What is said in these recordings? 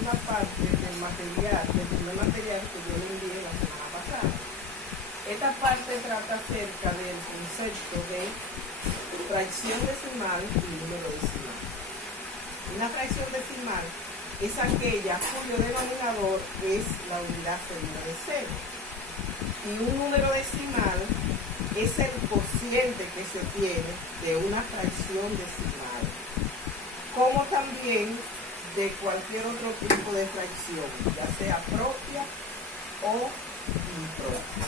segunda parte del material, del primer material que yo le envié la semana pasada. Esta parte trata acerca del concepto de fracción decimal y número decimal. Una fracción decimal es aquella cuyo denominador es la unidad seguida de cero. Y un número decimal es el cociente que se tiene de una fracción decimal, como también de cualquier otro tipo de fracción, ya sea propia o impropia.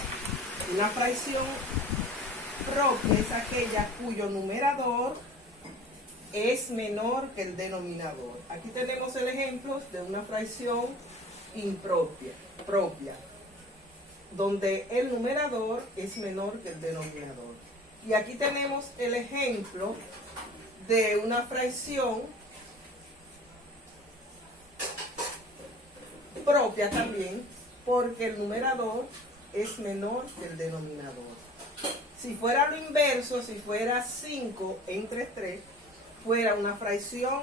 Una fracción propia es aquella cuyo numerador es menor que el denominador. Aquí tenemos el ejemplo de una fracción impropia, donde el numerador es menor que el denominador. Y aquí tenemos el ejemplo de una fracción propia también, porque el numerador es menor que el denominador. Si fuera lo inverso, si fuera 5 entre 3, fuera una fracción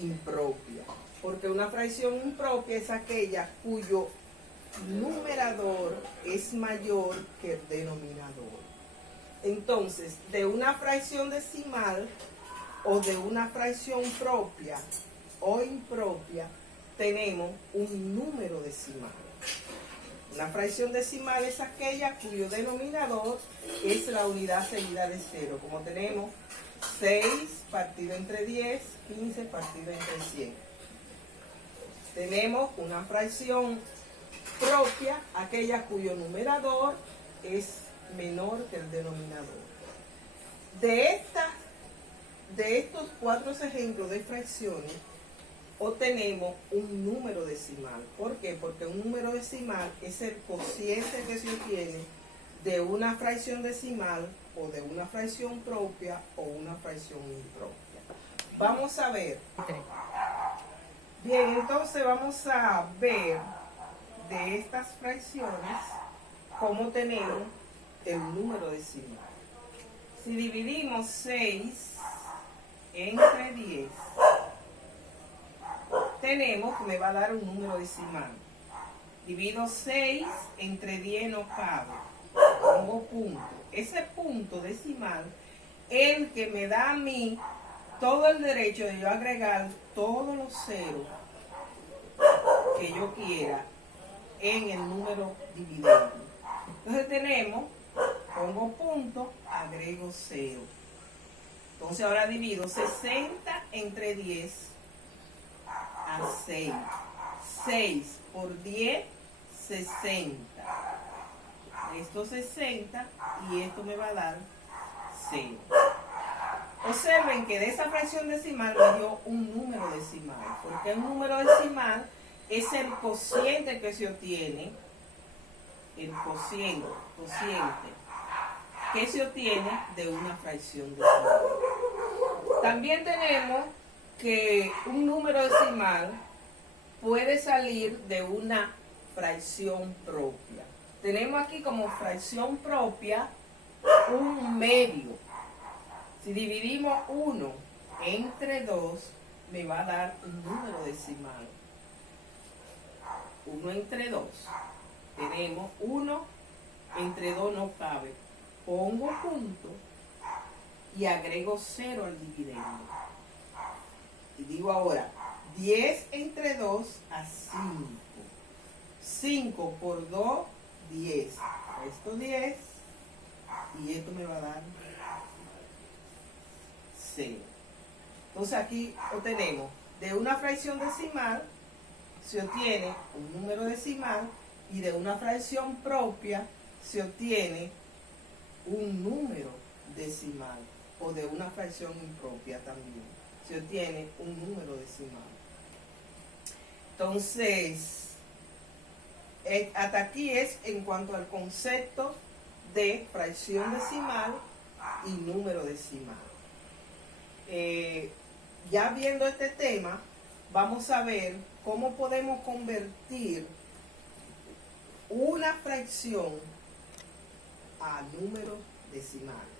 impropia, porque una fracción impropia es aquella cuyo numerador es mayor que el denominador. Entonces, de una fracción decimal o de una fracción propia o impropia, tenemos un número decimal. Una fracción decimal es aquella cuyo denominador es la unidad seguida de cero, como tenemos 6 partido entre 10, 15 partido entre 100. Tenemos una fracción propia, aquella cuyo numerador es menor que el denominador. De estos 4 ejemplos de fracciones, obtenemos un número decimal. ¿Por qué? Porque un número decimal es el cociente que se obtiene de una fracción decimal o de una fracción propia o una fracción impropia. Vamos a ver. Bien, entonces vamos a ver de estas fracciones cómo tenemos el número decimal. Si dividimos 6 entre 10, tenemos que me va a dar un número decimal. Divido 6 entre 10 no cabe. Pongo punto. Ese punto decimal es el que me da a mí todo el derecho de yo agregar todos los ceros que yo quiera en el número dividendo. Entonces tenemos, pongo punto, agrego 0. Entonces ahora divido 60 entre 10 a 6. 6 por 10, 60. Esto 60 y esto me va a dar 0. Observen que de esa fracción decimal me dio un número decimal, porque el número decimal es el cociente que se obtiene, el cociente que se obtiene de una fracción decimal. También tenemos que un número decimal puede salir de una fracción propia. Tenemos aquí como fracción propia un medio. Si dividimos 1 entre 2, me va a dar un número decimal. 1 entre 2. Tenemos 1 entre 2 no cabe. Pongo punto y agrego 0 al dividendo. Y digo ahora, 10 entre 2 a 5. 5 por 2, 10. Esto 10 y esto me va a dar 0. Entonces aquí obtenemos de una fracción decimal se obtiene un número decimal y de una fracción propia se obtiene un número decimal, o de una fracción impropia también se obtiene un número decimal. Entonces, hasta aquí es en cuanto al concepto de fracción decimal y número decimal. Ya viendo este tema, vamos a ver cómo podemos convertir una fracción a números decimales.